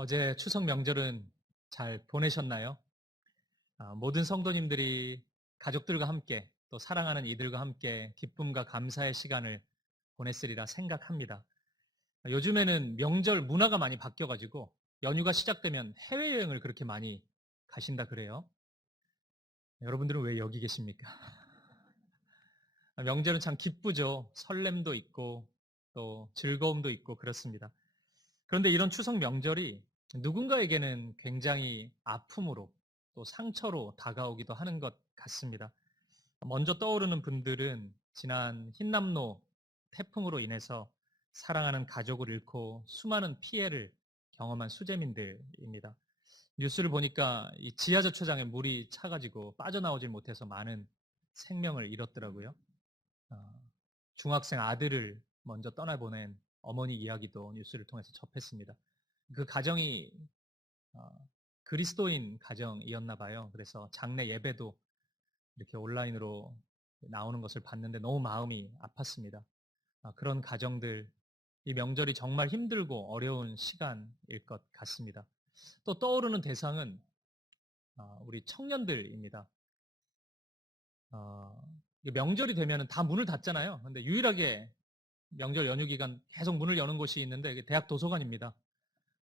어제 추석 명절은 잘 보내셨나요? 모든 성도님들이 가족들과 함께 또 사랑하는 이들과 함께 기쁨과 감사의 시간을 보냈으리라 생각합니다. 요즘에는 명절 문화가 많이 바뀌어가지고 연휴가 시작되면 해외여행을 그렇게 많이 가신다 그래요. 여러분들은 왜 여기 계십니까? 명절은 참 기쁘죠. 설렘도 있고 또 즐거움도 있고 그렇습니다. 그런데 이런 추석 명절이 누군가에게는 굉장히 아픔으로 또 상처로 다가오기도 하는 것 같습니다. 먼저 떠오르는 분들은 지난 흰남노 태풍으로 인해서 사랑하는 가족을 잃고 수많은 피해를 경험한 수재민들입니다. 뉴스를 보니까 이 지하저초장에 물이 차가지고 빠져나오질 못해서 많은 생명을 잃었더라고요. 중학생 아들을 먼저 떠나보낸 어머니 이야기도 뉴스를 통해서 접했습니다. 그 가정이 그리스도인 가정이었나 봐요. 그래서 장례 예배도 이렇게 온라인으로 나오는 것을 봤는데 너무 마음이 아팠습니다. 그런 가정들, 이 명절이 정말 힘들고 어려운 시간일 것 같습니다. 또 떠오르는 대상은 우리 청년들입니다. 명절이 되면 다 문을 닫잖아요. 근데 유일하게 명절 연휴 기간 계속 문을 여는 곳이 있는데 대학 도서관입니다.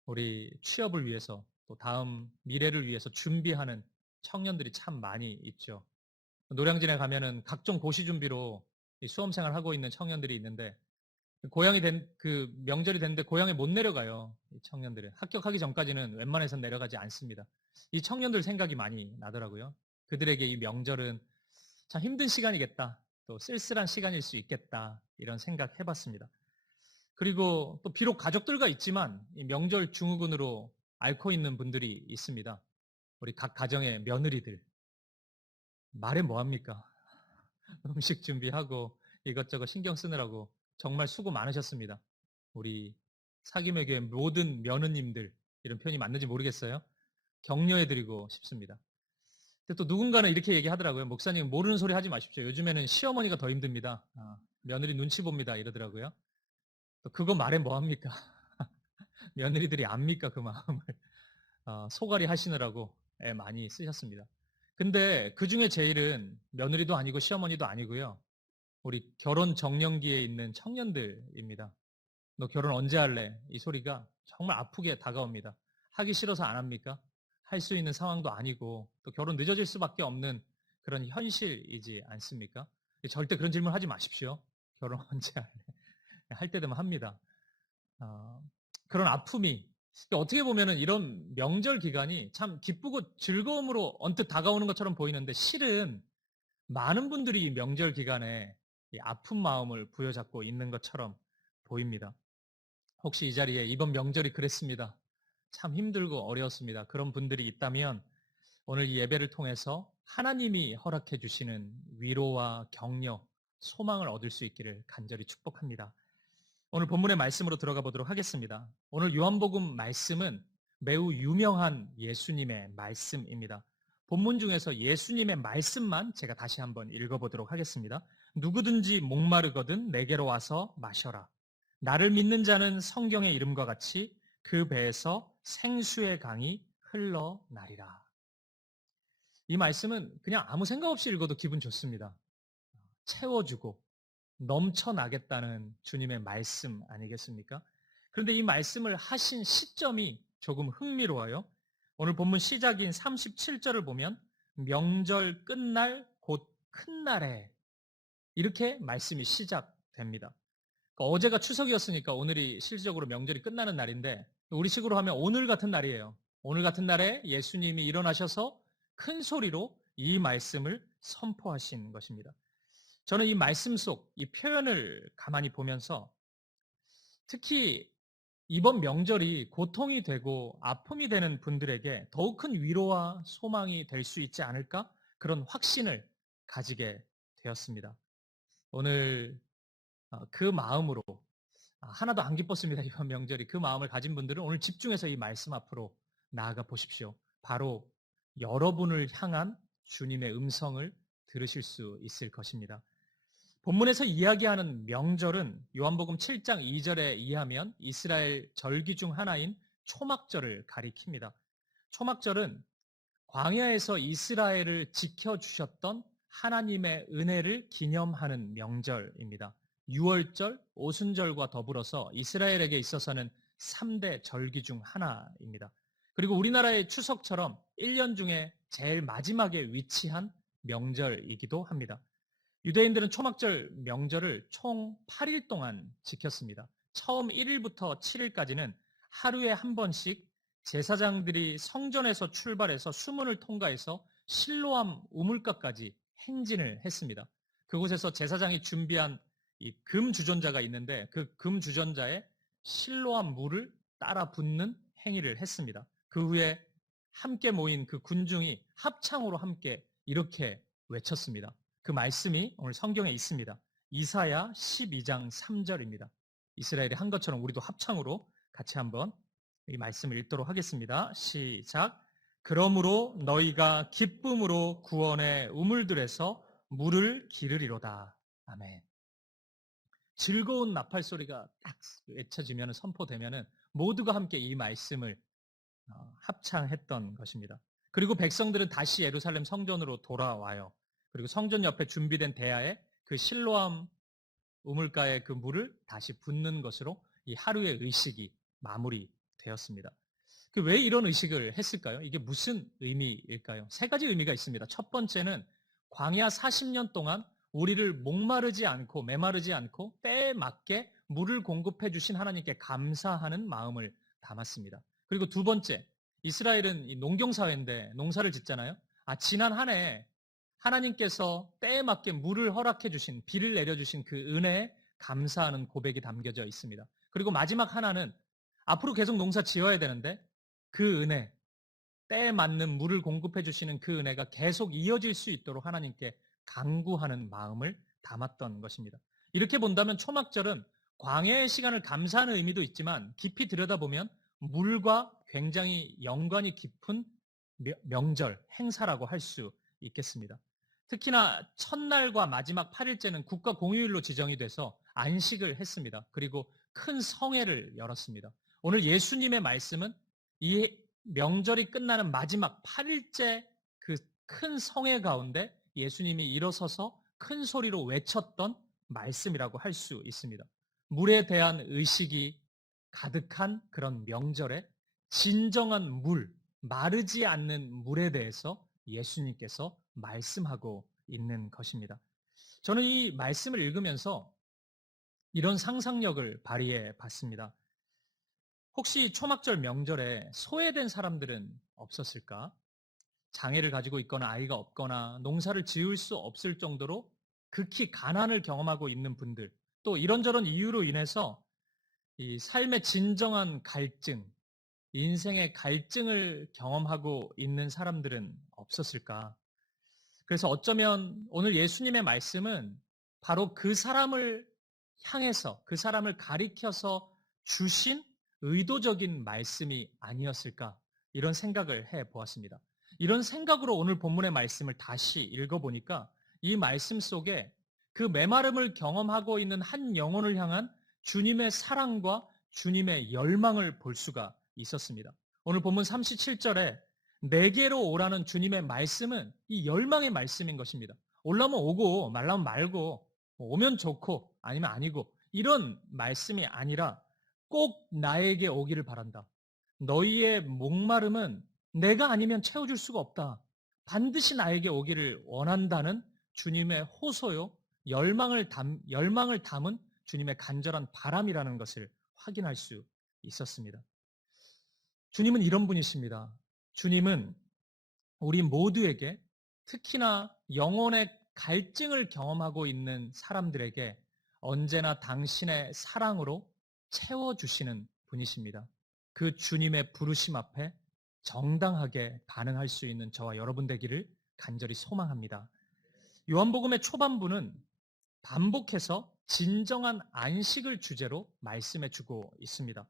우리 취업을 위해서 또 다음 미래를 위해서 준비하는 청년들이 참 많이 있죠. 노량진에 가면은 각종 고시 준비로 수험생활 하고 있는 청년들이 있는데 그 명절이 됐는데 고향에 못 내려가요. 이 청년들은 합격하기 전까지는 웬만해선 내려가지 않습니다. 이 청년들 생각이 많이 나더라고요. 그들에게 이 명절은 참 힘든 시간이겠다. 또 쓸쓸한 시간일 수 있겠다. 이런 생각 해봤습니다. 그리고 또 비록 가족들과 있지만 이 명절 증후군으로 앓고 있는 분들이 있습니다. 우리 각 가정의 며느리들. 말해 뭐합니까? 음식 준비하고 이것저것 신경 쓰느라고 정말 수고 많으셨습니다. 우리 사김의 교회 모든 며느님들, 이런 표현이 맞는지 모르겠어요. 격려해드리고 싶습니다. 근데 또 누군가는 이렇게 얘기하더라고요. 목사님 모르는 소리 하지 마십시오. 요즘에는 시어머니가 더 힘듭니다. 며느리 눈치 봅니다. 이러더라고요. 또 그거 말해 뭐합니까? 며느리들이 압니까? 그 마음을. 소갈이 하시느라고 애 많이 쓰셨습니다. 근데 그 중에 제일은 며느리도 아니고 시어머니도 아니고요. 우리 결혼 정년기에 있는 청년들입니다. 너 결혼 언제 할래? 이 소리가 정말 아프게 다가옵니다. 하기 싫어서 안 합니까? 할 수 있는 상황도 아니고 또 결혼 늦어질 수밖에 없는 그런 현실이지 않습니까? 절대 그런 질문 하지 마십시오. 결혼 언제 할래? 할 때 되면 합니다. 그런 아픔이 어떻게 보면은 이런 명절 기간이 참 기쁘고 즐거움으로 언뜻 다가오는 것처럼 보이는데 실은 많은 분들이 이 명절 기간에 이 아픈 마음을 부여잡고 있는 것처럼 보입니다. 혹시 이 자리에 이번 명절이 그랬습니다. 참 힘들고 어려웠습니다. 그런 분들이 있다면 오늘 이 예배를 통해서 하나님이 허락해 주시는 위로와 격려, 소망을 얻을 수 있기를 간절히 축복합니다. 오늘 본문의 말씀으로 들어가 보도록 하겠습니다. 오늘 요한복음 말씀은 매우 유명한 예수님의 말씀입니다. 본문 중에서 예수님의 말씀만 제가 다시 한번 읽어보도록 하겠습니다. 누구든지 목마르거든 내게로 와서 마셔라. 나를 믿는 자는 성경의 이름과 같이 그 배에서 생수의 강이 흘러나리라. 이 말씀은 그냥 아무 생각 없이 읽어도 기분 좋습니다. 채워주고 넘쳐나겠다는 주님의 말씀 아니겠습니까? 그런데 이 말씀을 하신 시점이 조금 흥미로워요. 오늘 본문 시작인 37절을 보면 명절 끝날 곧 큰 날에 이렇게 말씀이 시작됩니다. 그러니까 어제가 추석이었으니까 오늘이 실질적으로 명절이 끝나는 날인데 우리식으로 하면 오늘 같은 날이에요. 오늘 같은 날에 예수님이 일어나셔서 큰 소리로 이 말씀을 선포하신 것입니다. 저는 이 말씀 속 이 표현을 가만히 보면서 특히 이번 명절이 고통이 되고 아픔이 되는 분들에게 더욱 큰 위로와 소망이 될 수 있지 않을까? 그런 확신을 가지게 되었습니다. 오늘 그 마음으로 하나도 안 기뻤습니다. 이번 명절이. 그 마음을 가진 분들은 오늘 집중해서 이 말씀 앞으로 나아가 보십시오. 바로 여러분을 향한 주님의 음성을 들으실 수 있을 것입니다. 본문에서 이야기하는 명절은 요한복음 7장 2절에 의하면 이스라엘 절기 중 하나인 초막절을 가리킵니다. 초막절은 광야에서 이스라엘을 지켜주셨던 하나님의 은혜를 기념하는 명절입니다. 유월절, 오순절과 더불어서 이스라엘에게 있어서는 3대 절기 중 하나입니다. 그리고 우리나라의 추석처럼 1년 중에 제일 마지막에 위치한 명절이기도 합니다. 유대인들은 초막절 명절을 총 8일 동안 지켰습니다. 처음 1일부터 7일까지는 하루에 한 번씩 제사장들이 성전에서 출발해서 수문을 통과해서 실로암 우물가까지 행진을 했습니다. 그곳에서 제사장이 준비한 이 금 주전자가 있는데 그 금 주전자에 실로암 물을 따라 붓는 행위를 했습니다. 그 후에 함께 모인 그 군중이 합창으로 함께 이렇게 외쳤습니다. 그 말씀이 오늘 성경에 있습니다. 이사야 12장 3절입니다. 이스라엘이 한 것처럼 우리도 합창으로 같이 한번 이 말씀을 읽도록 하겠습니다. 시작. 그러므로 너희가 기쁨으로 구원의 우물들에서 물을 기르리로다. 아멘. 즐거운 나팔 소리가 딱 외쳐지면 선포되면 모두가 함께 이 말씀을 합창했던 것입니다. 그리고 백성들은 다시 예루살렘 성전으로 돌아와요. 그리고 성전 옆에 준비된 대야에 그 실로암 우물가의 그 물을 다시 붓는 것으로 이 하루의 의식이 마무리되었습니다. 왜 이런 의식을 했을까요? 이게 무슨 의미일까요? 세 가지 의미가 있습니다. 첫 번째는 광야 40년 동안 우리를 목마르지 않고 메마르지 않고 때에 맞게 물을 공급해 주신 하나님께 감사하는 마음을 담았습니다. 그리고 두 번째, 이스라엘은 농경사회인데 농사를 짓잖아요. 지난 한 해 하나님께서 때에 맞게 물을 허락해 주신, 비를 내려주신 그 은혜에 감사하는 고백이 담겨져 있습니다. 그리고 마지막 하나는 앞으로 계속 농사 지어야 되는데 그 은혜, 때에 맞는 물을 공급해 주시는 그 은혜가 계속 이어질 수 있도록 하나님께 간구하는 마음을 담았던 것입니다. 이렇게 본다면 초막절은 광야의 시간을 감사하는 의미도 있지만 깊이 들여다보면 물과 굉장히 연관이 깊은 명절, 행사라고 할 수 있겠습니다. 특히나 첫날과 마지막 8일째는 국가 공휴일로 지정이 돼서 안식을 했습니다. 그리고 큰 성회를 열었습니다. 오늘 예수님의 말씀은 이 명절이 끝나는 마지막 8일째 그 큰 성회 가운데 예수님이 일어서서 큰 소리로 외쳤던 말씀이라고 할 수 있습니다. 물에 대한 의식이 가득한 그런 명절에 진정한 물, 마르지 않는 물에 대해서 예수님께서 말씀하고 있는 것입니다. 저는 이 말씀을 읽으면서 이런 상상력을 발휘해 봤습니다. 혹시 초막절 명절에 소외된 사람들은 없었을까? 장애를 가지고 있거나 아이가 없거나 농사를 지을 수 없을 정도로 극히 가난을 경험하고 있는 분들, 또 이런저런 이유로 인해서 이 삶의 진정한 갈증, 인생의 갈증을 경험하고 있는 사람들은 없었을까? 그래서 어쩌면 오늘 예수님의 말씀은 바로 그 사람을 향해서, 그 사람을 가리켜서 주신 의도적인 말씀이 아니었을까? 이런 생각을 해 보았습니다. 이런 생각으로 오늘 본문의 말씀을 다시 읽어보니까 이 말씀 속에 그 메마름을 경험하고 있는 한 영혼을 향한 주님의 사랑과 주님의 열망을 볼 수가 있었습니다. 오늘 본문 37절에 내게로 오라는 주님의 말씀은 이 열망의 말씀인 것입니다. 오려면 오고 말라면 말고 오면 좋고 아니면 아니고 이런 말씀이 아니라 꼭 나에게 오기를 바란다. 너희의 목마름은 내가 아니면 채워줄 수가 없다. 반드시 나에게 오기를 원한다는 주님의 호소요, 열망을 담은 주님의 간절한 바람이라는 것을 확인할 수 있었습니다. 주님은 이런 분이십니다. 주님은 우리 모두에게 특히나 영혼의 갈증을 경험하고 있는 사람들에게 언제나 당신의 사랑으로 채워주시는 분이십니다. 그 주님의 부르심 앞에 정당하게 반응할 수 있는 저와 여러분 되기를 간절히 소망합니다. 요한복음의 초반부는 반복해서 진정한 안식을 주제로 말씀해 주고 있습니다.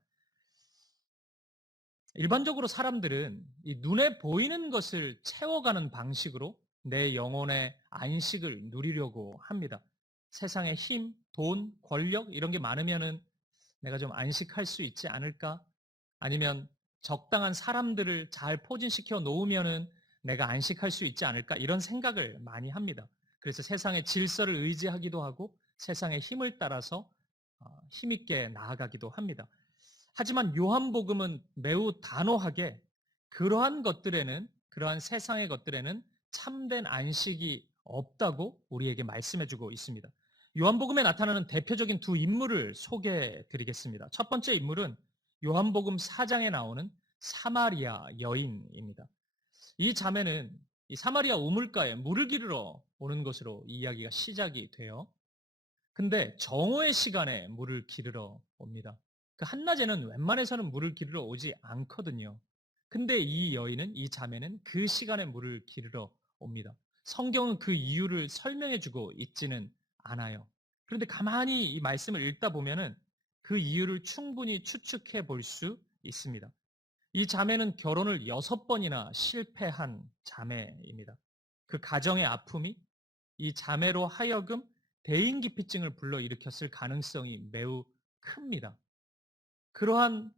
일반적으로 사람들은 이 눈에 보이는 것을 채워가는 방식으로 내 영혼의 안식을 누리려고 합니다. 세상에 힘, 돈, 권력 이런 게 많으면은 내가 좀 안식할 수 있지 않을까? 아니면 적당한 사람들을 잘 포진시켜 놓으면은 내가 안식할 수 있지 않을까 이런 생각을 많이 합니다. 그래서 세상의 질서를 의지하기도 하고 세상의 힘을 따라서 힘있게 나아가기도 합니다. 하지만 요한복음은 매우 단호하게 그러한 세상의 것들에는 참된 안식이 없다고 우리에게 말씀해주고 있습니다. 요한복음에 나타나는 대표적인 두 인물을 소개해 드리겠습니다. 첫 번째 인물은 요한복음 4장에 나오는 사마리아 여인입니다. 이 자매는 이 사마리아 우물가에 물을 기르러 오는 것으로 이야기가 시작이 돼요. 근데 정오의 시간에 물을 기르러 옵니다. 그 한낮에는 웬만해서는 물을 기르러 오지 않거든요. 근데 이 자매는 그 시간에 물을 기르러 옵니다. 성경은 그 이유를 설명해 주고 있지는 않아요. 그런데 가만히 이 말씀을 읽다 보면은 그 이유를 충분히 추측해 볼 수 있습니다. 이 자매는 결혼을 6번이나 실패한 자매입니다. 그 가정의 아픔이 이 자매로 하여금 대인기피증을 불러일으켰을 가능성이 매우 큽니다. 그러한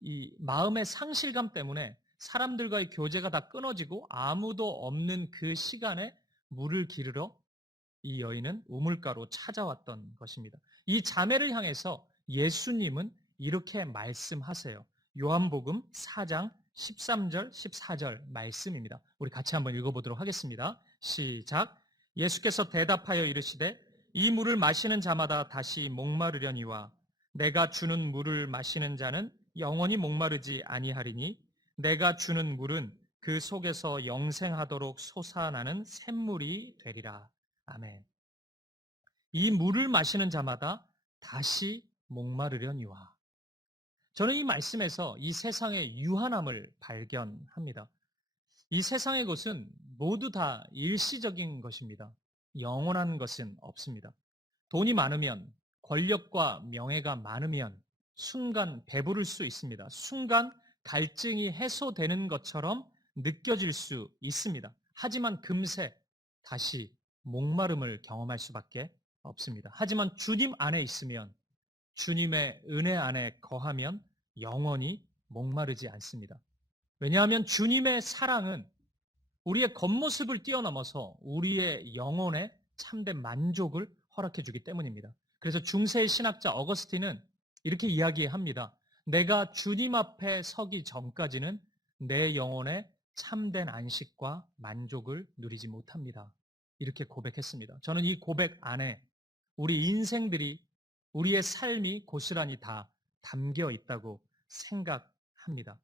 이 마음의 상실감 때문에 사람들과의 교제가 다 끊어지고 아무도 없는 그 시간에 물을 기르러 이 여인은 우물가로 찾아왔던 것입니다. 이 자매를 향해서 예수님은 이렇게 말씀하세요. 요한복음 4장 13절, 14절 말씀입니다. 우리 같이 한번 읽어보도록 하겠습니다. 시작. 예수께서 대답하여 이르시되 이 물을 마시는 자마다 다시 목마르려니와 내가 주는 물을 마시는 자는 영원히 목마르지 아니하리니 내가 주는 물은 그 속에서 영생하도록 솟아나는 샘물이 되리라. 아멘. 이 물을 마시는 자마다 다시 목마르려니와. 저는 이 말씀에서 이 세상의 유한함을 발견합니다. 이 세상의 것은 모두 다 일시적인 것입니다. 영원한 것은 없습니다. 돈이 많으면, 권력과 명예가 많으면 순간 배부를 수 있습니다. 순간 갈증이 해소되는 것처럼 느껴질 수 있습니다. 하지만 금세 다시 목마름을 경험할 수밖에 없습니다. 하지만 주님 안에 있으면, 주님의 은혜 안에 거하면 영원히 목마르지 않습니다. 왜냐하면 주님의 사랑은 우리의 겉모습을 뛰어넘어서 우리의 영혼에 참된 만족을 허락해 주기 때문입니다. 그래서 중세의 신학자 어거스틴은 이렇게 이야기합니다. 내가 주님 앞에 서기 전까지는 내 영혼에 참된 안식과 만족을 누리지 못합니다. 이렇게 고백했습니다. 저는 이 고백 안에 우리 인생들이, 우리의 삶이 고스란히 다 담겨 있다고 생각합니다.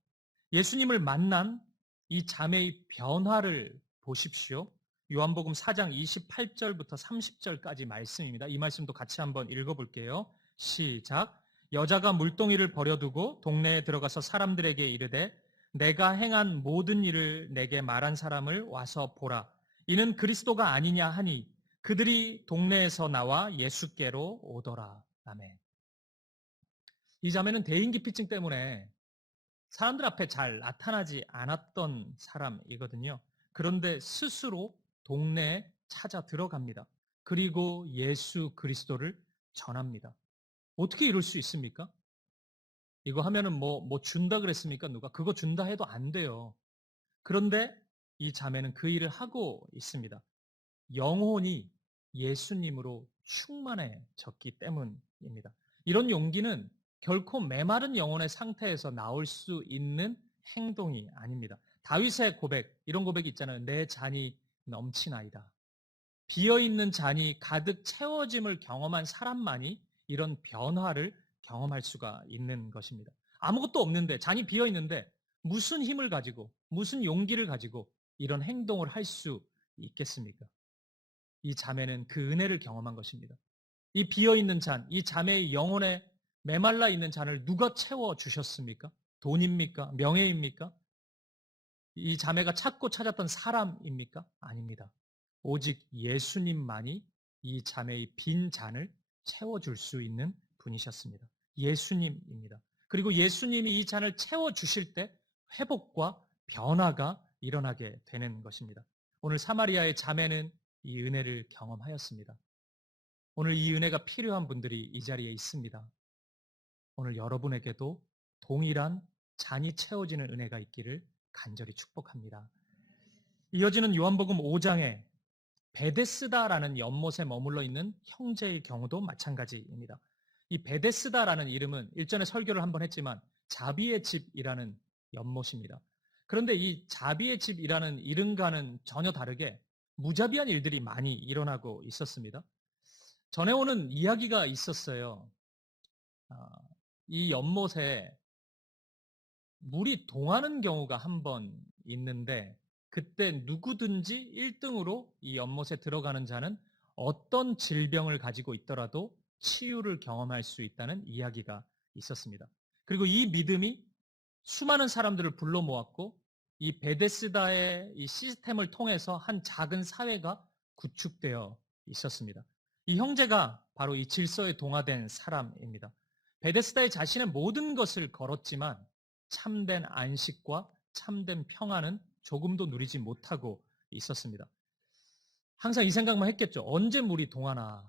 예수님을 만난 이 자매의 변화를 보십시오. 요한복음 4장 28절부터 30절까지 말씀입니다. 이 말씀도 같이 한번 읽어볼게요. 시작. 여자가 물동이를 버려두고 동네에 들어가서 사람들에게 이르되 내가 행한 모든 일을 내게 말한 사람을 와서 보라. 이는 그리스도가 아니냐 하니 그들이 동네에서 나와 예수께로 오더라. 아멘. 이 자매는 대인기피증 때문에 사람들 앞에 잘 나타나지 않았던 사람이거든요. 그런데 스스로 동네에 찾아 들어갑니다. 그리고 예수 그리스도를 전합니다. 어떻게 이럴 수 있습니까? 이거 하면은 뭐 준다 그랬습니까? 누가? 그거 준다 해도 안 돼요. 그런데 이 자매는 그 일을 하고 있습니다. 영혼이 예수님으로 충만해졌기 때문입니다. 이런 용기는 결코 메마른 영혼의 상태에서 나올 수 있는 행동이 아닙니다. 다윗의 고백, 이런 고백이 있잖아요. 내 잔이 넘치나이다. 비어있는 잔이 가득 채워짐을 경험한 사람만이 이런 변화를 경험할 수가 있는 것입니다. 아무것도 없는데, 잔이 비어있는데 무슨 힘을 가지고, 무슨 용기를 가지고 이런 행동을 할 수 있겠습니까? 이 자매는 그 은혜를 경험한 것입니다. 이 비어있는 잔, 이 자매의 영혼에 메말라 있는 잔을 누가 채워주셨습니까? 돈입니까? 명예입니까? 이 자매가 찾고 찾았던 사람입니까? 아닙니다. 오직 예수님만이 이 자매의 빈 잔을 채워줄 수 있는 분이셨습니다. 예수님입니다. 그리고 예수님이 이 잔을 채워주실 때 회복과 변화가 일어나게 되는 것입니다. 오늘 사마리아의 자매는 이 은혜를 경험하였습니다. 오늘 이 은혜가 필요한 분들이 이 자리에 있습니다. 오늘 여러분에게도 동일한 잔이 채워지는 은혜가 있기를 간절히 축복합니다. 이어지는 요한복음 5장에 베데스다라는 연못에 머물러 있는 형제의 경우도 마찬가지입니다. 이 베데스다라는 이름은 일전에 설교를 한번 했지만 자비의 집이라는 연못입니다. 그런데 이 자비의 집이라는 이름과는 전혀 다르게 무자비한 일들이 많이 일어나고 있었습니다. 전해오는 이야기가 있었어요. 이 연못에 물이 동하는 경우가 한 번 있는데 그때 누구든지 1등으로 이 연못에 들어가는 자는 어떤 질병을 가지고 있더라도 치유를 경험할 수 있다는 이야기가 있었습니다. 그리고 이 믿음이 수많은 사람들을 불러 모았고 이 베데스다의 이 시스템을 통해서 한 작은 사회가 구축되어 있었습니다. 이 형제가 바로 이 질서에 동화된 사람입니다. 베데스다에 자신의 모든 것을 걸었지만 참된 안식과 참된 평안은 조금도 누리지 못하고 있었습니다. 항상 이 생각만 했겠죠. 언제 물이 동하나,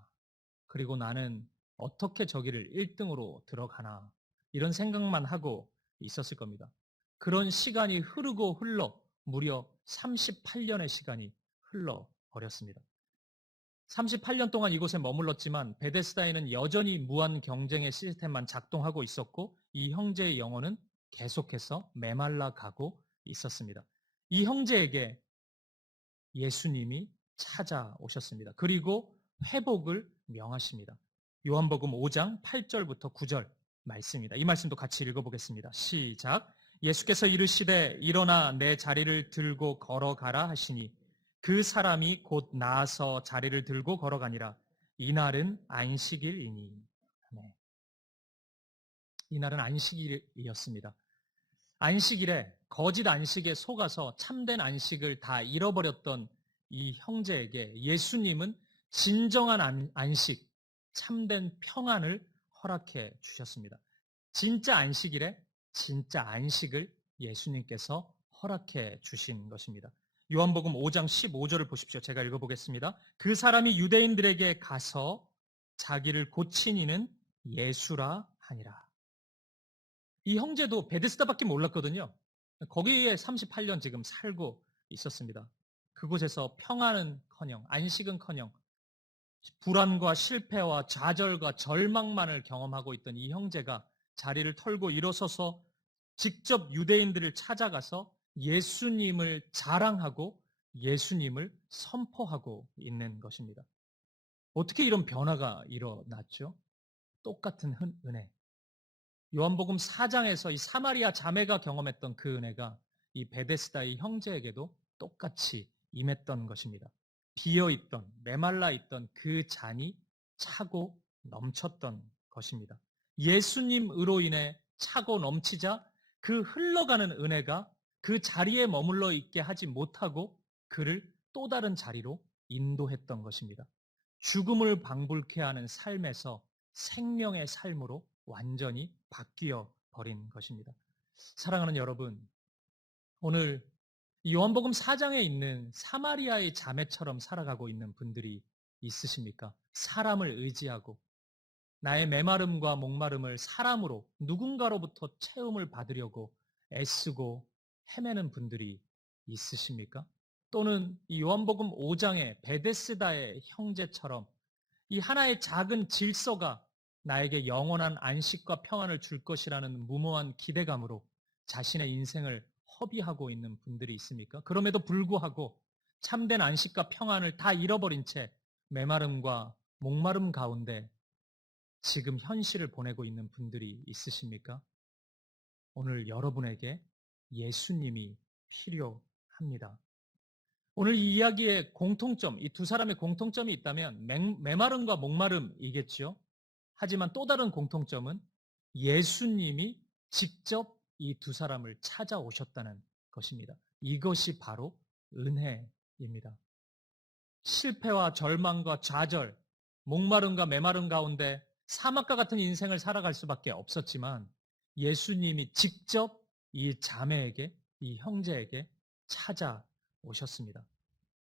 그리고 나는 어떻게 저기를 1등으로 들어가나, 이런 생각만 하고 있었을 겁니다. 그런 시간이 흐르고 흘러 무려 38년의 시간이 흘러버렸습니다. 38년 동안 이곳에 머물렀지만 베데스다에는 여전히 무한 경쟁의 시스템만 작동하고 있었고 이 형제의 영혼은 계속해서 메말라 가고 있었습니다. 이 형제에게 예수님이 찾아오셨습니다. 그리고 회복을 명하십니다. 요한복음 5장 8절부터 9절 말씀입니다. 이 말씀도 같이 읽어보겠습니다. 시작. 예수께서 이르시되 일어나 내 자리를 들고 걸어가라 하시니 그 사람이 곧 나아서 자리를 들고 걸어가니라. 이날은 안식일이니. 네. 이날은 안식일이었습니다. 안식일에 거짓 안식에 속아서 참된 안식을 다 잃어버렸던 이 형제에게 예수님은 진정한 안식, 참된 평안을 허락해 주셨습니다. 진짜 안식일에 진짜 안식을 예수님께서 허락해 주신 것입니다. 요한복음 5장 15절을 보십시오. 제가 읽어보겠습니다. 그 사람이 유대인들에게 가서 자기를 고친 이는 예수라 하니라. 이 형제도 베데스다밖에 몰랐거든요. 거기에 38년 지금 살고 있었습니다. 그곳에서 평안은커녕 안식은커녕 불안과 실패와 좌절과 절망만을 경험하고 있던 이 형제가 자리를 털고 일어서서 직접 유대인들을 찾아가서 예수님을 자랑하고 예수님을 선포하고 있는 것입니다. 어떻게 이런 변화가 일어났죠? 똑같은 은혜. 요한복음 4장에서 이 사마리아 자매가 경험했던 그 은혜가 이 베데스다의 형제에게도 똑같이 임했던 것입니다. 비어있던, 메말라있던 그 잔이 차고 넘쳤던 것입니다. 예수님으로 인해 차고 넘치자 그 흘러가는 은혜가 그 자리에 머물러 있게 하지 못하고 그를 또 다른 자리로 인도했던 것입니다. 죽음을 방불케 하는 삶에서 생명의 삶으로 완전히 바뀌어 버린 것입니다. 사랑하는 여러분, 오늘 요한복음 4장에 있는 사마리아의 자매처럼 살아가고 있는 분들이 있으십니까? 사람을 의지하고 나의 메마름과 목마름을 사람으로 누군가로부터 채움을 받으려고 애쓰고 헤매는 분들이 있으십니까? 또는 이 요한복음 5장의 베데스다의 형제처럼 이 하나의 작은 질서가 나에게 영원한 안식과 평안을 줄 것이라는 무모한 기대감으로 자신의 인생을 허비하고 있는 분들이 있습니까? 그럼에도 불구하고 참된 안식과 평안을 다 잃어버린 채 메마름과 목마름 가운데 지금 현실을 보내고 있는 분들이 있으십니까? 오늘 여러분에게 예수님이 필요합니다. 오늘 이 이야기의 공통점, 이 두 사람의 공통점이 있다면 메마름과 목마름이겠죠. 하지만 또 다른 공통점은 예수님이 직접 이 두 사람을 찾아오셨다는 것입니다. 이것이 바로 은혜입니다. 실패와 절망과 좌절, 목마름과 메마름 가운데 사막과 같은 인생을 살아갈 수밖에 없었지만 예수님이 직접 이 자매에게, 이 형제에게 찾아오셨습니다.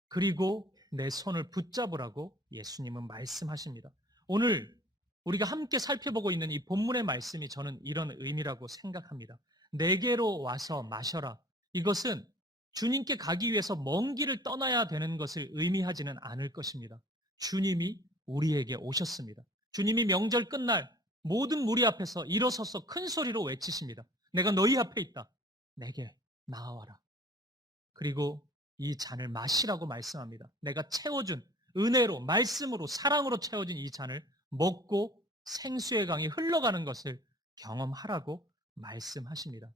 그리고 내 손을 붙잡으라고 예수님은 말씀하십니다. 오늘 우리가 함께 살펴보고 있는 이 본문의 말씀이 저는 이런 의미라고 생각합니다. 내게로 와서 마셔라. 이것은 주님께 가기 위해서 먼 길을 떠나야 되는 것을 의미하지는 않을 것입니다. 주님이 우리에게 오셨습니다. 주님이 명절 끝날 모든 무리 앞에서 일어서서 큰 소리로 외치십니다. 내가 너희 앞에 있다. 내게 나아와라. 그리고 이 잔을 마시라고 말씀합니다. 내가 채워준 은혜로, 말씀으로, 사랑으로 채워진 이 잔을 먹고 생수의 강이 흘러가는 것을 경험하라고 말씀하십니다.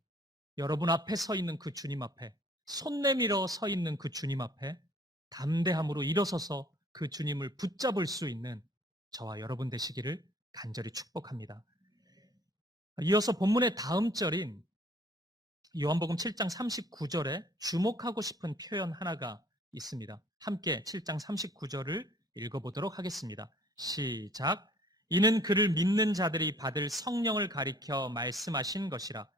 여러분 앞에 서 있는 그 주님 앞에, 손 내밀어 서 있는 그 주님 앞에 담대함으로 일어서서 그 주님을 붙잡을 수 있는 저와 여러분 되시기를 간절히 축복합니다. 이어서 본문의 다음 절인 요한복음 7장 39절에 주목하고 싶은 표현 하나가 있습니다. 함께 7장 39절을 읽어보도록 하겠습니다. 시작. 이는 그를 믿는 자들이 받을 성령을 가리켜 말씀하신 것이라.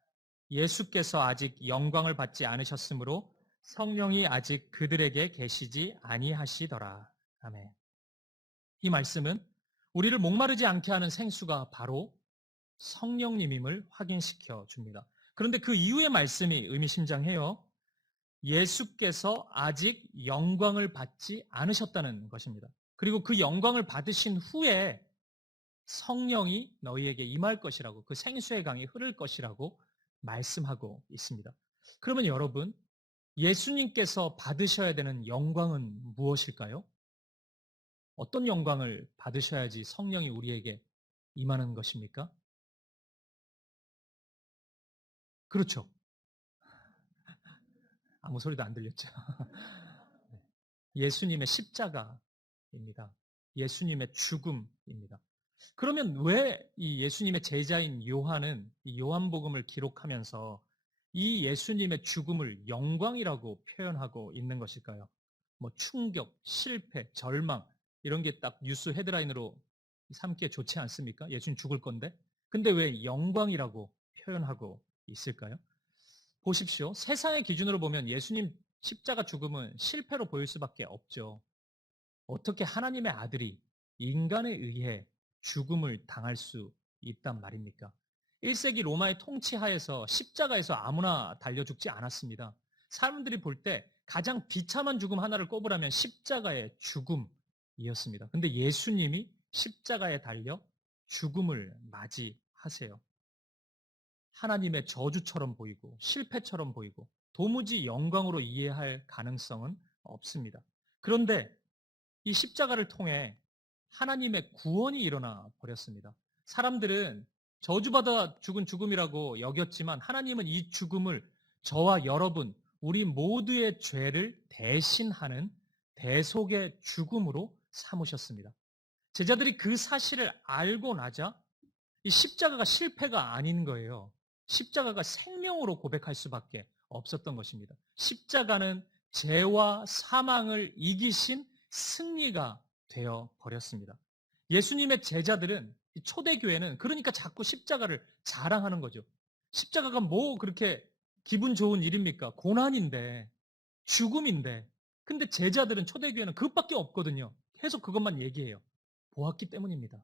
예수께서 아직 영광을 받지 않으셨으므로 성령이 아직 그들에게 계시지 아니하시더라. 아멘. 이 말씀은 우리를 목마르지 않게 하는 생수가 바로 성령님임을 확인시켜 줍니다. 그런데 그 이후의 말씀이 의미심장해요. 예수께서 아직 영광을 받지 않으셨다는 것입니다. 그리고 그 영광을 받으신 후에 성령이 너희에게 임할 것이라고, 그 생수의 강이 흐를 것이라고 말씀하고 있습니다. 그러면 여러분, 예수님께서 받으셔야 되는 영광은 무엇일까요? 어떤 영광을 받으셔야지 성령이 우리에게 임하는 것입니까? 그렇죠. 아무 소리도 안 들렸죠. 예수님의 십자가입니다. 예수님의 죽음입니다. 그러면 왜 이 예수님의 제자인 요한은 이 요한복음을 기록하면서 이 예수님의 죽음을 영광이라고 표현하고 있는 것일까요? 뭐 충격, 실패, 절망 이런 게 딱 뉴스 헤드라인으로 삼기에 좋지 않습니까? 예수님 죽을 건데. 근데 왜 영광이라고 표현하고 있을까요? 보십시오. 세상의 기준으로 보면 예수님 십자가 죽음은 실패로 보일 수밖에 없죠. 어떻게 하나님의 아들이 인간에 의해 죽음을 당할 수 있단 말입니까? 1세기 로마의 통치하에서 십자가에서 아무나 달려 죽지 않았습니다. 사람들이 볼 때 가장 비참한 죽음 하나를 꼽으라면 십자가의 죽음이었습니다. 근데 예수님이 십자가에 달려 죽음을 맞이하세요. 하나님의 저주처럼 보이고 실패처럼 보이고 도무지 영광으로 이해할 가능성은 없습니다. 그런데 이 십자가를 통해 하나님의 구원이 일어나 버렸습니다. 사람들은 저주받아 죽은 죽음이라고 여겼지만 하나님은 이 죽음을 저와 여러분, 우리 모두의 죄를 대신하는 대속의 죽음으로 삼으셨습니다. 제자들이 그 사실을 알고 나자 이 십자가가 실패가 아닌 거예요. 십자가가 생명으로 고백할 수밖에 없었던 것입니다. 십자가는 죄와 사망을 이기신 승리가 되어 버렸습니다. 예수님의 제자들은, 초대교회는 그러니까 자꾸 십자가를 자랑하는 거죠. 십자가가 뭐 그렇게 기분 좋은 일입니까? 고난인데, 죽음인데. 근데 제자들은, 초대교회는 그것밖에 없거든요. 계속 그것만 얘기해요. 보았기 때문입니다.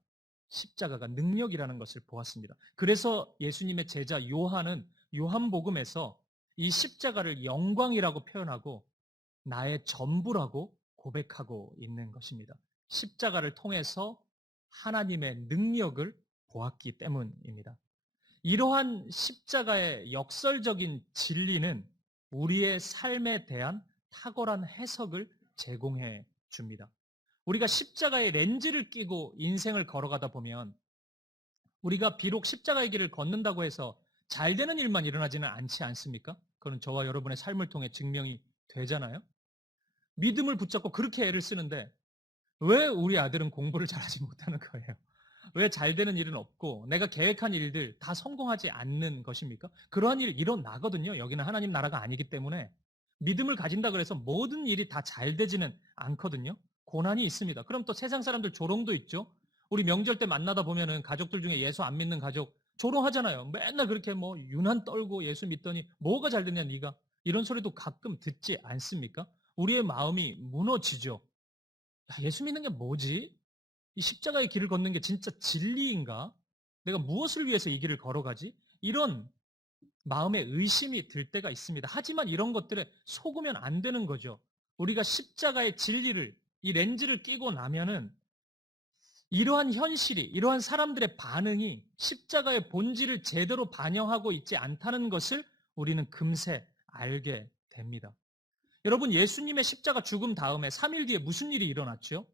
십자가가 능력이라는 것을 보았습니다. 그래서 예수님의 제자 요한은 요한복음에서 이 십자가를 영광이라고 표현하고 나의 전부라고 고백하고 있는 것입니다. 십자가를 통해서 하나님의 능력을 보았기 때문입니다. 이러한 십자가의 역설적인 진리는 우리의 삶에 대한 탁월한 해석을 제공해 줍니다. 우리가 십자가의 렌즈를 끼고 인생을 걸어가다 보면 우리가 비록 십자가의 길을 걷는다고 해서 잘 되는 일만 일어나지는 않지 않습니까? 그건 저와 여러분의 삶을 통해 증명이 되잖아요. 믿음을 붙잡고 그렇게 애를 쓰는데 왜 우리 아들은 공부를 잘하지 못하는 거예요? 왜 잘 되는 일은 없고 내가 계획한 일들 다 성공하지 않는 것입니까? 그러한 일 일어나거든요. 여기는 하나님 나라가 아니기 때문에 믿음을 가진다 그래서 모든 일이 다 잘 되지는 않거든요. 고난이 있습니다. 그럼 또 세상 사람들 조롱도 있죠. 우리 명절 때 만나다 보면은 가족들 중에 예수 안 믿는 가족 조롱하잖아요. 맨날 그렇게 뭐 유난 떨고 예수 믿더니 뭐가 잘 되냐 네가. 이런 소리도 가끔 듣지 않습니까? 우리의 마음이 무너지죠. 야, 예수 믿는 게 뭐지? 이 십자가의 길을 걷는 게 진짜 진리인가? 내가 무엇을 위해서 이 길을 걸어가지? 이런 마음에 의심이 들 때가 있습니다. 하지만 이런 것들에 속으면 안 되는 거죠. 우리가 십자가의 진리를, 이 렌즈를 끼고 나면은 이러한 현실이, 이러한 사람들의 반응이 십자가의 본질을 제대로 반영하고 있지 않다는 것을 우리는 금세 알게 됩니다. 여러분, 예수님의 십자가 죽음 다음에 3일 뒤에 무슨 일이 일어났죠?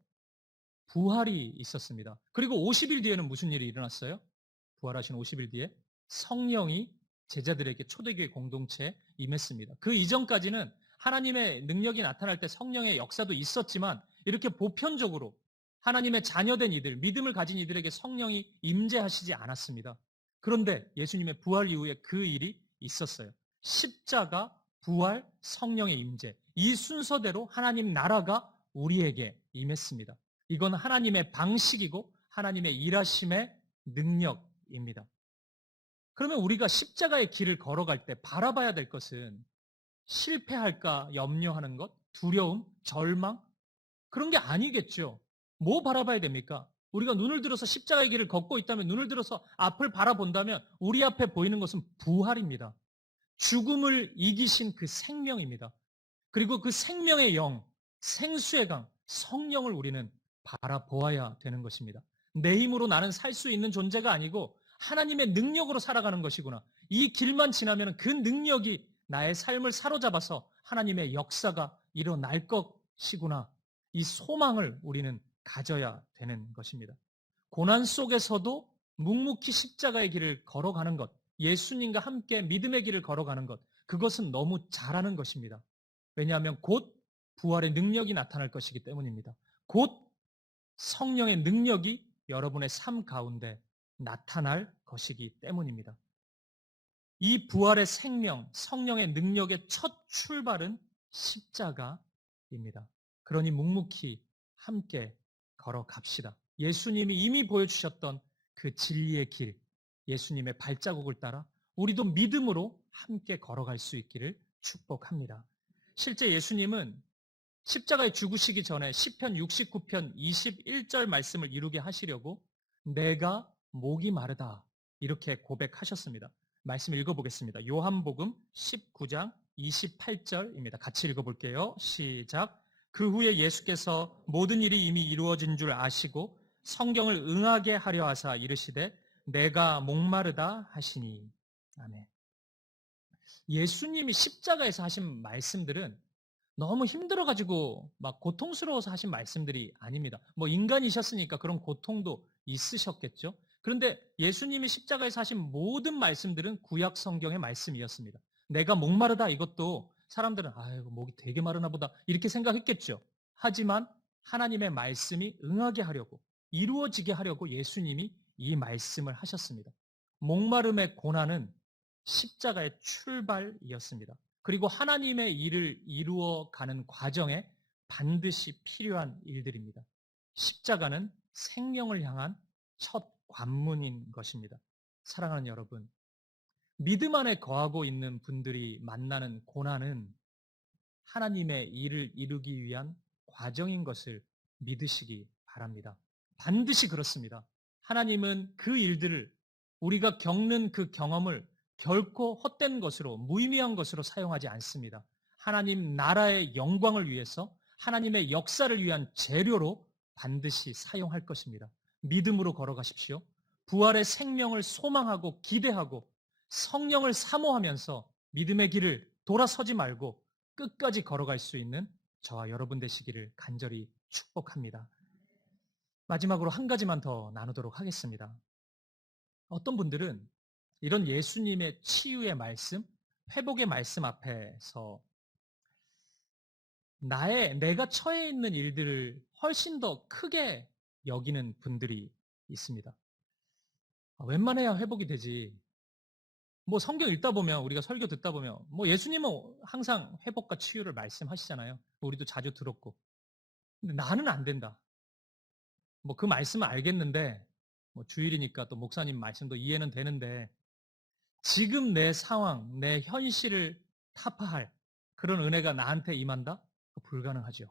부활이 있었습니다. 그리고 50일 뒤에는 무슨 일이 일어났어요? 부활하신 50일 뒤에 성령이 제자들에게 초대교회 공동체에 임했습니다. 그 이전까지는 하나님의 능력이 나타날 때 성령의 역사도 있었지만 이렇게 보편적으로 하나님의 자녀된 이들, 믿음을 가진 이들에게 성령이 임재하시지 않았습니다. 그런데 예수님의 부활 이후에 그 일이 있었어요. 십자가, 부활, 성령의 임재. 이 순서대로 하나님 나라가 우리에게 임했습니다. 이건 하나님의 방식이고 하나님의 일하심의 능력입니다. 그러면 우리가 십자가의 길을 걸어갈 때 바라봐야 될 것은 실패할까 염려하는 것, 두려움, 절망 그런 게 아니겠죠. 뭐 바라봐야 됩니까? 우리가 눈을 들어서 십자가의 길을 걷고 있다면 눈을 들어서 앞을 바라본다면 우리 앞에 보이는 것은 부활입니다. 죽음을 이기신 그 생명입니다. 그리고 그 생명의 영, 생수의 강, 성령을 우리는 바라보아야 되는 것입니다. 내 힘으로 나는 살 수 있는 존재가 아니고 하나님의 능력으로 살아가는 것이구나. 이 길만 지나면 그 능력이 나의 삶을 사로잡아서 하나님의 역사가 일어날 것이구나. 이 소망을 우리는 가져야 되는 것입니다. 고난 속에서도 묵묵히 십자가의 길을 걸어가는 것, 예수님과 함께 믿음의 길을 걸어가는 것, 그것은 너무 잘하는 것입니다. 왜냐하면 곧 부활의 능력이 나타날 것이기 때문입니다. 곧 성령의 능력이 여러분의 삶 가운데 나타날 것이기 때문입니다. 이 부활의 생명, 성령의 능력의 첫 출발은 십자가입니다. 그러니 묵묵히 함께 걸어갑시다. 예수님이 이미 보여주셨던 그 진리의 길, 예수님의 발자국을 따라 우리도 믿음으로 함께 걸어갈 수 있기를 축복합니다. 실제 예수님은 십자가에 죽으시기 전에 시편 69편 21절 말씀을 이루게 하시려고 내가 목이 마르다 이렇게 고백하셨습니다. 말씀 읽어보겠습니다. 요한복음 19장 28절입니다. 같이 읽어볼게요. 시작. 그 후에 예수께서 모든 일이 이미 이루어진 줄 아시고 성경을 응하게 하려 하사 이르시되 내가 목마르다 하시니. 아멘. 예수님이 십자가에서 하신 말씀들은 너무 힘들어가지고 막 고통스러워서 하신 말씀들이 아닙니다. 뭐 인간이셨으니까 그런 고통도 있으셨겠죠. 그런데 예수님이 십자가에서 하신 모든 말씀들은 구약 성경의 말씀이었습니다. 내가 목마르다 이것도 사람들은 아이고 목이 되게 마르나 보다 이렇게 생각했겠죠. 하지만 하나님의 말씀이 응하게 하려고 이루어지게 하려고 예수님이 이 말씀을 하셨습니다. 목마름의 고난은 십자가의 출발이었습니다. 그리고 하나님의 일을 이루어가는 과정에 반드시 필요한 일들입니다. 십자가는 생명을 향한 첫 관문인 것입니다. 사랑하는 여러분, 믿음 안에 거하고 있는 분들이 만나는 고난은 하나님의 일을 이루기 위한 과정인 것을 믿으시기 바랍니다. 반드시 그렇습니다. 하나님은 그 일들을 우리가 겪는 그 경험을 결코 헛된 것으로 무의미한 것으로 사용하지 않습니다. 하나님 나라의 영광을 위해서 하나님의 역사를 위한 재료로 반드시 사용할 것입니다. 믿음으로 걸어가십시오. 부활의 생명을 소망하고 기대하고 성령을 사모하면서 믿음의 길을 돌아서지 말고 끝까지 걸어갈 수 있는 저와 여러분 되시기를 간절히 축복합니다. 마지막으로 한 가지만 더 나누도록 하겠습니다. 어떤 분들은 이런 예수님의 치유의 말씀, 회복의 말씀 앞에서 내가 처해 있는 일들을 훨씬 더 크게 여기는 분들이 있습니다. 웬만해야 회복이 되지. 뭐 성경 읽다 보면, 우리가 설교 듣다 보면, 뭐 예수님은 항상 회복과 치유를 말씀하시잖아요. 우리도 자주 들었고. 근데 나는 안 된다. 뭐 그 말씀은 알겠는데, 뭐 주일이니까 또 목사님 말씀도 이해는 되는데, 지금 내 상황, 내 현실을 타파할 그런 은혜가 나한테 임한다? 불가능하죠.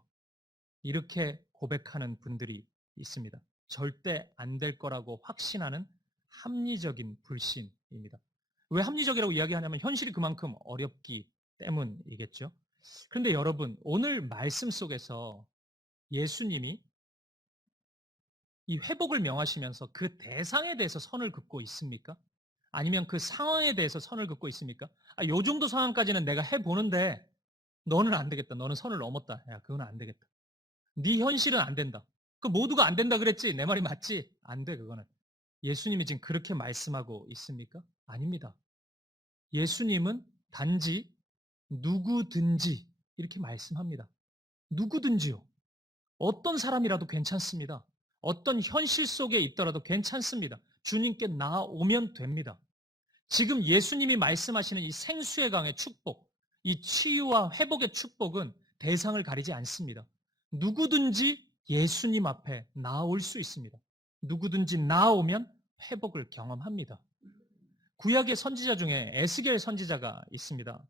이렇게 고백하는 분들이 있습니다. 절대 안 될 거라고 확신하는 합리적인 불신입니다. 왜 합리적이라고 이야기하냐면 현실이 그만큼 어렵기 때문이겠죠. 그런데 여러분, 오늘 말씀 속에서 예수님이 이 회복을 명하시면서 그 대상에 대해서 선을 긋고 있습니까? 아니면 그 상황에 대해서 선을 긋고 있습니까? 요 정도 상황까지는 내가 해보는데 너는 안 되겠다. 너는 선을 넘었다. 야, 그건 안 되겠다. 네 현실은 안 된다. 그 모두가 안 된다 그랬지? 내 말이 맞지? 안 돼, 그거는. 예수님이 지금 그렇게 말씀하고 있습니까? 아닙니다. 예수님은 단지 누구든지 이렇게 말씀합니다. 누구든지요. 어떤 사람이라도 괜찮습니다. 어떤 현실 속에 있더라도 괜찮습니다. 주님께 나아오면 됩니다. 지금 예수님이 말씀하시는 이 생수의 강의 축복, 이 치유와 회복의 축복은 대상을 가리지 않습니다. 누구든지 예수님 앞에 나아올 수 있습니다. 누구든지 나아오면 회복을 경험합니다. 구약의 선지자 중에 에스겔 선지자가 있습니다.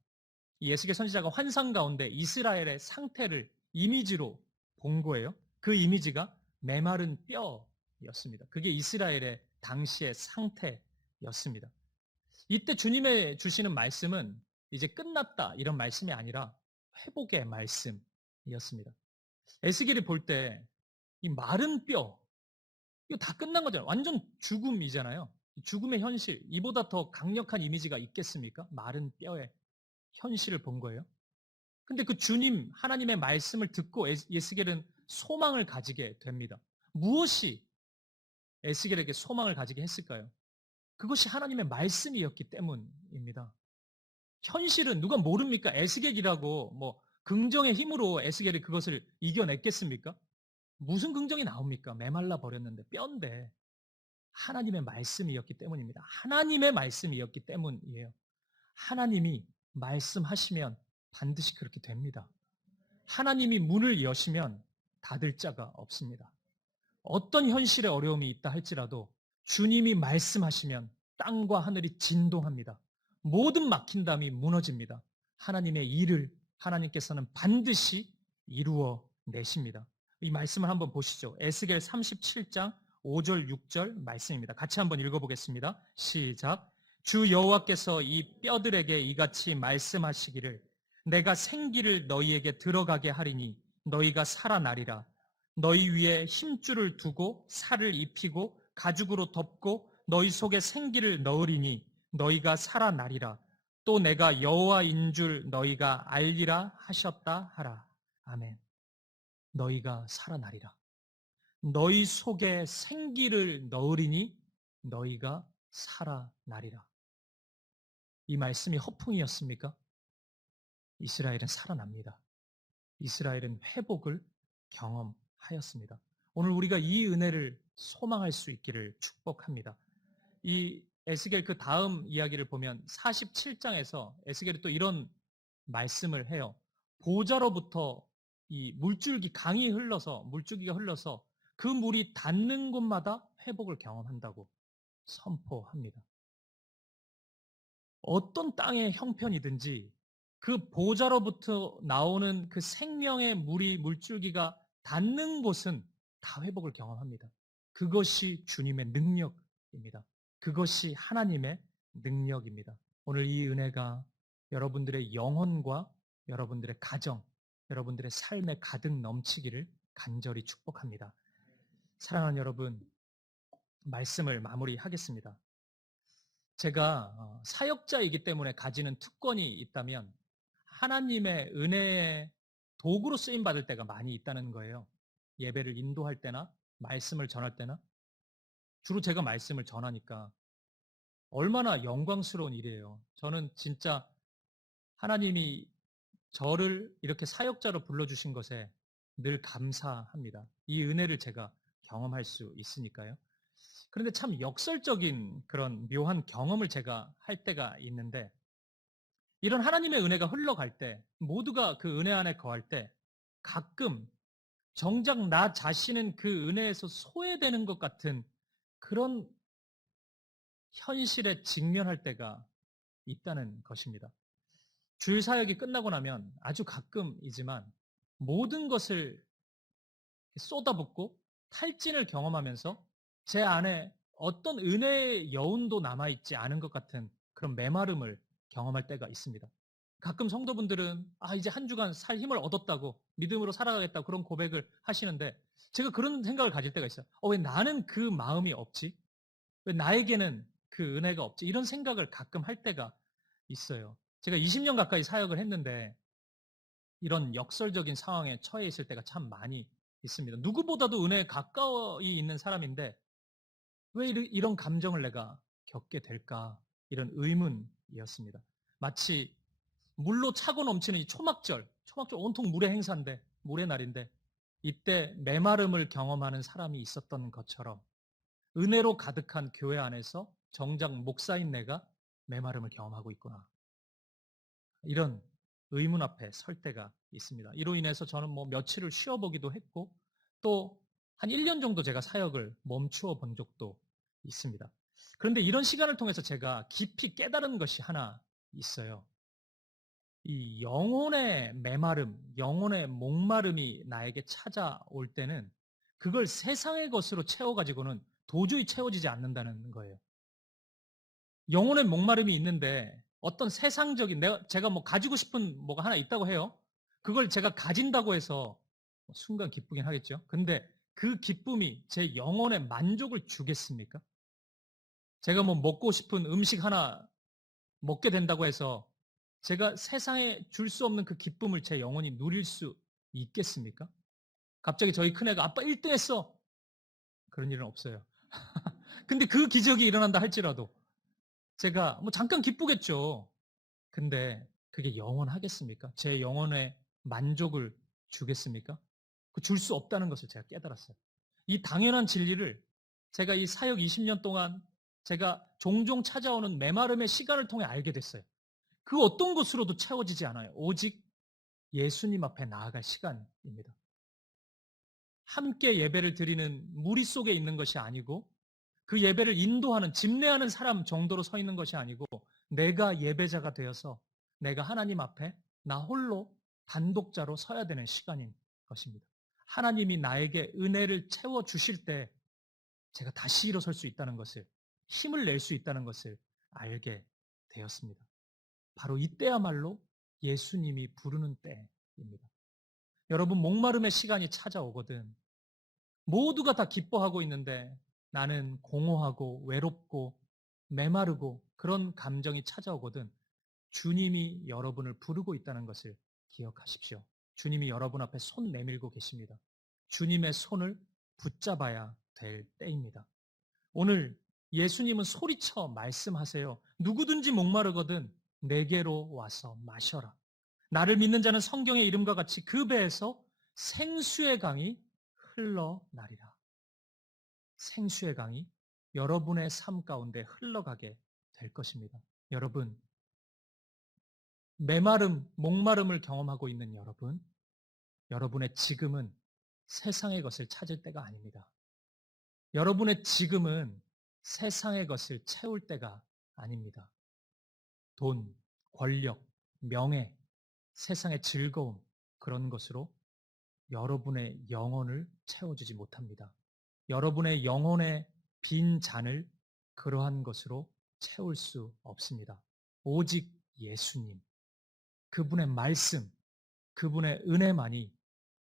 이 에스겔 선지자가 환상 가운데 이스라엘의 상태를 이미지로 본 거예요. 그 이미지가 메마른 뼈였습니다. 그게 이스라엘의 당시의 상태였습니다. 이때 주님의 주시는 말씀은 이제 끝났다 이런 말씀이 아니라 회복의 말씀이었습니다. 에스겔이 볼 때 이 마른 뼈 이거 다 끝난 거잖아요. 완전 죽음이잖아요. 죽음의 현실 이보다 더 강력한 이미지가 있겠습니까? 마른 뼈의 현실을 본 거예요. 근데 그 주님 하나님의 말씀을 듣고 에스겔은 소망을 가지게 됩니다. 무엇이 에스겔에게 소망을 가지게 했을까요? 그것이 하나님의 말씀이었기 때문입니다. 현실은 누가 모릅니까? 에스겔이라고 뭐 긍정의 힘으로 에스겔이 그것을 이겨냈겠습니까? 무슨 긍정이 나옵니까? 메말라 버렸는데 뼈인데 하나님의 말씀이었기 때문입니다. 하나님의 말씀이었기 때문이에요. 하나님이 말씀하시면 반드시 그렇게 됩니다. 하나님이 문을 여시면 닫을 자가 없습니다. 어떤 현실의 어려움이 있다 할지라도 주님이 말씀하시면 땅과 하늘이 진동합니다. 모든 막힌 담이 무너집니다. 하나님의 일을 하나님께서는 반드시 이루어 내십니다. 이 말씀을 한번 보시죠. 에스겔 37장 5절 6절 말씀입니다. 같이 한번 읽어보겠습니다. 시작. 주 여호와께서 이 뼈들에게 이같이 말씀하시기를 내가 생기를 너희에게 들어가게 하리니 너희가 살아나리라. 너희 위에 힘줄을 두고 살을 입히고 가죽으로 덮고 너희 속에 생기를 넣으리니 너희가 살아나리라. 또 내가 여호와인 줄 너희가 알리라 하셨다 하라. 아멘. 너희가 살아나리라. 너희 속에 생기를 넣으리니 너희가 살아나리라. 이 말씀이 허풍이었습니까? 이스라엘은 살아납니다. 이스라엘은 회복을 경험하였습니다. 오늘 우리가 이 은혜를 소망할 수 있기를 축복합니다. 이 에스겔 그 다음 이야기를 보면 47장에서 에스겔이 또 이런 말씀을 해요. 보좌로부터 이 물줄기가 흘러서 그 물이 닿는 곳마다 회복을 경험한다고 선포합니다. 어떤 땅의 형편이든지 그 보좌로부터 나오는 그 생명의 물줄기가 닿는 곳은 다 회복을 경험합니다. 그것이 주님의 능력입니다. 그것이 하나님의 능력입니다. 오늘 이 은혜가 여러분들의 영혼과 여러분들의 가정, 여러분들의 삶에 가득 넘치기를 간절히 축복합니다. 사랑하는 여러분, 말씀을 마무리하겠습니다. 제가 사역자이기 때문에 가지는 특권이 있다면 하나님의 은혜의 도구로 쓰임받을 때가 많이 있다는 거예요. 예배를 인도할 때나 말씀을 전할 때나 주로 제가 말씀을 전하니까 얼마나 영광스러운 일이에요. 저는 진짜 하나님이 저를 이렇게 사역자로 불러주신 것에 늘 감사합니다. 이 은혜를 제가 경험할 수 있으니까요. 그런데 참 역설적인 그런 묘한 경험을 제가 할 때가 있는데 이런 하나님의 은혜가 흘러갈 때 모두가 그 은혜 안에 거할 때 가끔 정작 나 자신은 그 은혜에서 소외되는 것 같은 그런 현실에 직면할 때가 있다는 것입니다. 주일 사역이 끝나고 나면 아주 가끔이지만 모든 것을 쏟아붓고 탈진을 경험하면서 제 안에 어떤 은혜의 여운도 남아있지 않은 것 같은 그런 메마름을 경험할 때가 있습니다. 가끔 성도분들은 이제 한 주간 살 힘을 얻었다고 믿음으로 살아가겠다고 그런 고백을 하시는데 제가 그런 생각을 가질 때가 있어요. 왜 나는 그 마음이 없지? 왜 나에게는 그 은혜가 없지? 이런 생각을 가끔 할 때가 있어요. 제가 20년 가까이 사역을 했는데 이런 역설적인 상황에 처해 있을 때가 참 많이 있습니다. 누구보다도 은혜에 가까이 있는 사람인데 왜 이런 감정을 내가 겪게 될까? 이런 의문이었습니다. 마치 물로 차고 넘치는 이 초막절 온통 물의 행사인데, 물의 날인데, 이때 메마름을 경험하는 사람이 있었던 것처럼 은혜로 가득한 교회 안에서 정작 목사인 내가 메마름을 경험하고 있구나. 이런 의문 앞에 설 때가 있습니다. 이로 인해서 저는 며칠을 쉬어보기도 했고 또 한 1년 정도 제가 사역을 멈추어 본 적도 있습니다. 그런데 이런 시간을 통해서 제가 깊이 깨달은 것이 하나 있어요. 이 영혼의 메마름, 영혼의 목마름이 나에게 찾아올 때는 그걸 세상의 것으로 채워가지고는 도저히 채워지지 않는다는 거예요. 영혼의 목마름이 있는데 어떤 세상적인 제가 가지고 싶은 뭐가 하나 있다고 해요. 그걸 제가 가진다고 해서 순간 기쁘긴 하겠죠. 근데 그 기쁨이 제 영혼에 만족을 주겠습니까? 제가 먹고 싶은 음식 하나 먹게 된다고 해서 제가 세상에 줄 수 없는 그 기쁨을 제 영혼이 누릴 수 있겠습니까? 갑자기 저희 큰애가 아빠 1등 했어. 그런 일은 없어요. 근데 그 기적이 일어난다 할지라도 제가 잠깐 기쁘겠죠. 근데 그게 영원하겠습니까? 제 영혼에 만족을 주겠습니까? 줄 수 없다는 것을 제가 깨달았어요. 이 당연한 진리를 제가 이 사역 20년 동안 제가 종종 찾아오는 메마름의 시간을 통해 알게 됐어요. 그 어떤 것으로도 채워지지 않아요. 오직 예수님 앞에 나아갈 시간입니다. 함께 예배를 드리는 무리 속에 있는 것이 아니고 그 예배를 인도하는, 집례하는 사람 정도로 서 있는 것이 아니고 내가 예배자가 되어서 내가 하나님 앞에 나 홀로 단독자로 서야 되는 시간인 것입니다. 하나님이 나에게 은혜를 채워주실 때 제가 다시 일어설 수 있다는 것을, 힘을 낼 수 있다는 것을 알게 되었습니다. 바로 이때야말로 예수님이 부르는 때입니다. 여러분, 목마름의 시간이 찾아오거든 모두가 다 기뻐하고 있는데 나는 공허하고 외롭고 메마르고 그런 감정이 찾아오거든 주님이 여러분을 부르고 있다는 것을 기억하십시오. 주님이 여러분 앞에 손 내밀고 계십니다. 주님의 손을 붙잡아야 될 때입니다. 오늘 예수님은 소리쳐 말씀하세요. 누구든지 목마르거든 내게로 와서 마셔라. 나를 믿는 자는 성경의 이름과 같이 그 배에서 생수의 강이 흘러나리라. 생수의 강이 여러분의 삶 가운데 흘러가게 될 것입니다. 여러분, 메마름, 목마름을 경험하고 있는 여러분, 여러분의 지금은 세상의 것을 찾을 때가 아닙니다. 여러분의 지금은 세상의 것을 채울 때가 아닙니다. 돈, 권력, 명예, 세상의 즐거움, 그런 것으로 여러분의 영혼을 채워주지 못합니다. 여러분의 영혼의 빈 잔을 그러한 것으로 채울 수 없습니다. 오직 예수님, 그분의 말씀, 그분의 은혜만이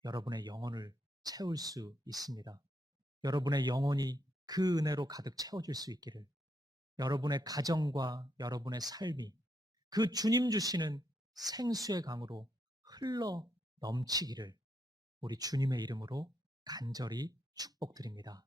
여러분의 영혼을 채울 수 있습니다. 여러분의 영혼이 그 은혜로 가득 채워질 수 있기를, 여러분의 가정과 여러분의 삶이 그 주님 주시는 생수의 강으로 흘러 넘치기를 우리 주님의 이름으로 간절히 축복드립니다.